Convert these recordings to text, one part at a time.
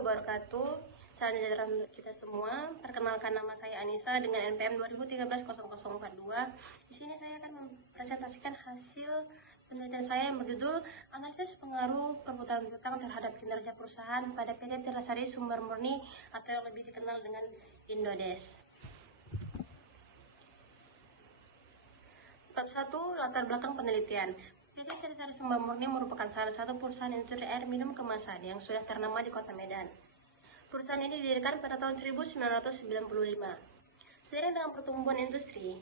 wabarakatuh. Salam sejahtera untuk kita semua. Perkenalkan, nama saya Anissa dengan NPM 2013-0042. Di sini saya akan mempresentasikan hasil penelitian saya yang berjudul Analisis Pengaruh Perputaran Piutang terhadap Kinerja Perusahaan pada PT Tirtasari Sumber Murni atau yang lebih dikenal dengan Indodes. Bab 1. Latar belakang penelitian. PT Tirtasari Sumber Murni merupakan salah satu perusahaan industri air minum kemasan yang sudah ternama di Kota Medan. Perusahaan ini didirikan pada tahun 1995. Seiring dengan pertumbuhan industri,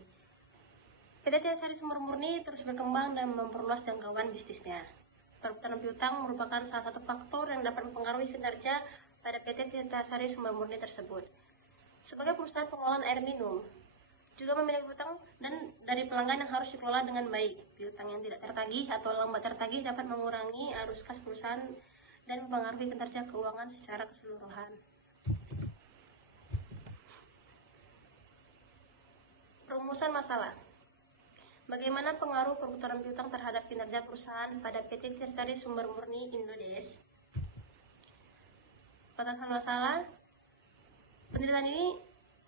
PT Tirtasari Sumber Murni terus berkembang dan memperluas jangkauan bisnisnya. Perputaran piutang merupakan salah satu faktor yang dapat mempengaruhi kinerja pada PT Tirtasari Sumber Murni tersebut. Sebagai perusahaan pengolahan air minum, juga memiliki piutang dan dari pelanggan yang harus dikelola dengan baik. Piutang yang tidak tertagih atau lambat tertagih dapat mengurangi arus kas perusahaan dan mempengaruhi kinerja keuangan secara keseluruhan. Perumusan masalah. Bagaimana pengaruh perputaran piutang terhadap kinerja perusahaan pada PT Tirtasari Sumber Murni Indodes? Batasan masalah. Penelitian ini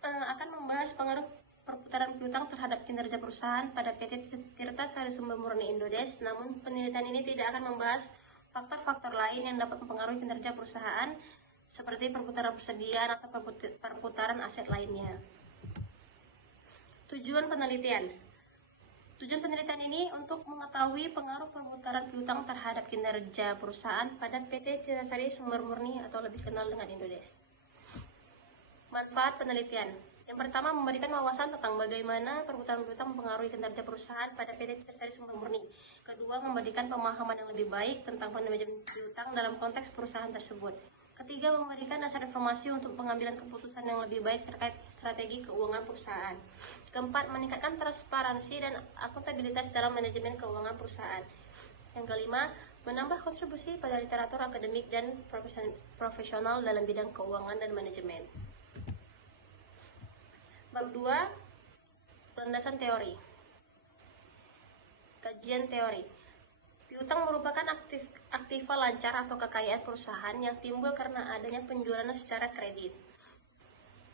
akan membahas pengaruh perputaran piutang terhadap kinerja perusahaan pada PT Tirtasari Sumber Murni Indodes. Namun penelitian ini tidak akan membahas faktor-faktor lain yang dapat mempengaruhi kinerja perusahaan seperti perputaran persediaan atau perputaran aset lainnya. Tujuan penelitian. Tujuan penelitian ini untuk mengetahui pengaruh perputaran piutang terhadap kinerja perusahaan pada PT Tirtasari Sumber Murni atau lebih kenal dengan Indodes. Manfaat penelitian. Yang pertama, memberikan wawasan tentang bagaimana perputaran piutang mempengaruhi kinerja perusahaan pada PT Tirtasari Sumber Murni. Kedua, memberikan pemahaman yang lebih baik tentang manajemen piutang dalam konteks perusahaan tersebut. Ketiga, memberikan dasar informasi untuk pengambilan keputusan yang lebih baik terkait strategi keuangan perusahaan. Keempat, meningkatkan transparansi dan akuntabilitas dalam manajemen keuangan perusahaan. Yang kelima, menambah kontribusi pada literatur akademik dan profesional dalam bidang keuangan dan manajemen. Bab 2. Landasan teori. Kajian teori. Piutang merupakan aktiva lancar atau kekayaan perusahaan yang timbul karena adanya penjualan secara kredit.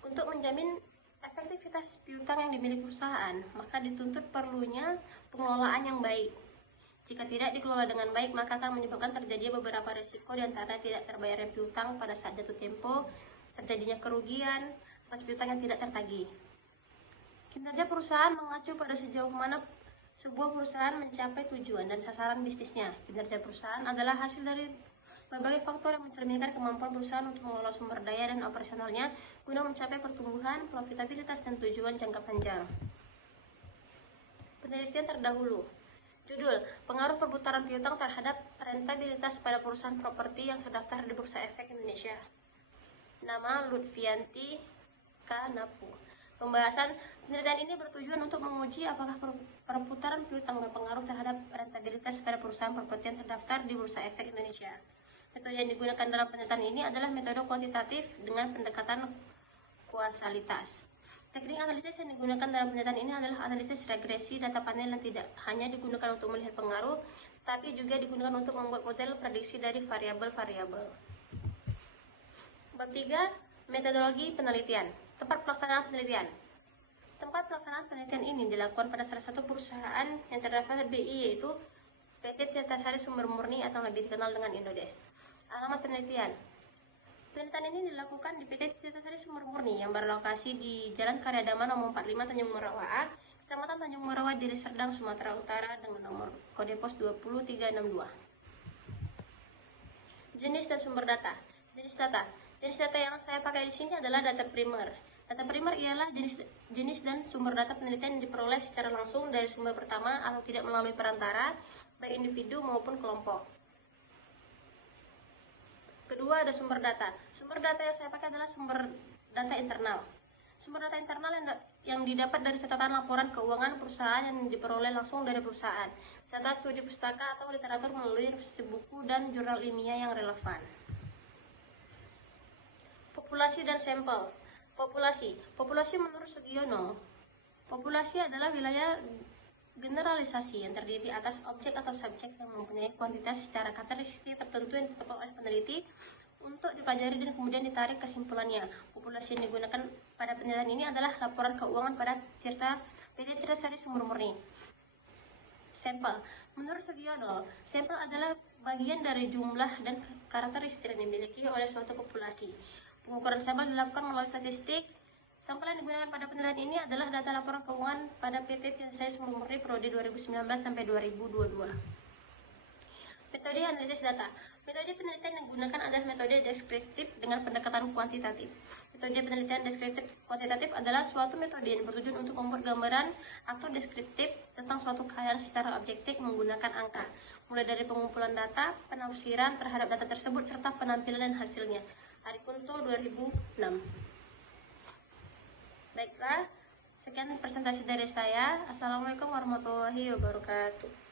Untuk menjamin efektivitas piutang yang dimiliki perusahaan, maka dituntut perlunya pengelolaan yang baik. Jika tidak dikelola dengan baik, maka akan menyebabkan terjadinya beberapa risiko, di antara tidak terbayarnya piutang pada saat jatuh tempo, terjadinya kerugian atas piutang yang tidak tertagih. Kinerja perusahaan mengacu pada sejauh mana sebuah perusahaan mencapai tujuan dan sasaran bisnisnya. Kinerja perusahaan adalah hasil dari berbagai faktor yang mencerminkan kemampuan perusahaan untuk mengelola sumber daya dan operasionalnya guna mencapai pertumbuhan, profitabilitas, dan tujuan jangka panjang. Penelitian terdahulu. Judul: Pengaruh perputaran piutang terhadap rentabilitas pada perusahaan properti yang terdaftar di Bursa Efek Indonesia. Nama: Lutfianti K. Napu. Pembahasan. Penelitian ini bertujuan untuk menguji apakah perputaran piutang berpengaruh terhadap rentabilitas pada perusahaan properti yang terdaftar di Bursa Efek Indonesia. Metode yang digunakan dalam penelitian ini adalah metode kuantitatif dengan pendekatan kuasalitas. Teknik analisis yang digunakan dalam penelitian ini adalah analisis regresi data panel yang tidak hanya digunakan untuk melihat pengaruh, tapi juga digunakan untuk membuat model prediksi dari variabel-variabel. Bab 3. Metodologi penelitian. Tempat pelaksanaan penelitian. Tempat pelaksanaan penelitian ini dilakukan pada salah satu perusahaan yang terdaftar BI, yaitu PT Tirtasari Sumber Murni atau lebih dikenal dengan Indodes. Alamat penelitian. Penelitian ini dilakukan di PT Tirtasari Sumber Murni yang berlokasi di Jalan Karyadama nomor 45 Tanjung Morawa A, Kecamatan Tanjung Morawa, Deli Serdang, Sumatera Utara dengan nomor kode pos 20362. Jenis dan sumber data. Jenis data. Jenis data yang saya pakai di sini adalah data primer. Data primer ialah jenis dan sumber data penelitian yang diperoleh secara langsung dari sumber pertama atau tidak melalui perantara, baik individu maupun kelompok. Kedua, ada sumber data. Sumber data yang saya pakai adalah sumber data internal. Sumber data internal yang didapat dari catatan laporan keuangan perusahaan yang diperoleh langsung dari perusahaan, serta studi pustaka atau literatur melalui revisi buku dan jurnal ilmiah yang relevan. Populasi dan sampel. Populasi menurut Sugiono, populasi adalah wilayah generalisasi yang terdiri atas objek atau subjek yang mempunyai kuantitas secara karakteristik tertentu yang ditetapkan oleh peneliti untuk dipelajari dan kemudian ditarik kesimpulannya. Populasi yang digunakan pada penilaian ini adalah laporan keuangan pada PT Tirtasari Sumur Murni. Sampel. Menurut Sugiono, sampel adalah bagian dari jumlah dan karakteristik yang dimiliki oleh suatu populasi. Pengukuran sampel dilakukan melalui statistik. Sampel yang digunakan pada penilaian ini adalah data laporan keuangan pada PT Tirtasari Sumur Murni periode 2019 sampai 2022. Metode analisis data. Metode penelitian yang digunakan adalah metode deskriptif dengan pendekatan kuantitatif. Metode penelitian deskriptif kuantitatif adalah suatu metode yang bertujuan untuk membuat gambaran atau deskriptif tentang suatu keadaan secara objektif menggunakan angka, mulai dari pengumpulan data, penafsiran terhadap data tersebut, serta penampilan dan hasilnya. Arikunto 2006. Baiklah, sekian presentasi dari saya. Assalamualaikum warahmatullahi wabarakatuh.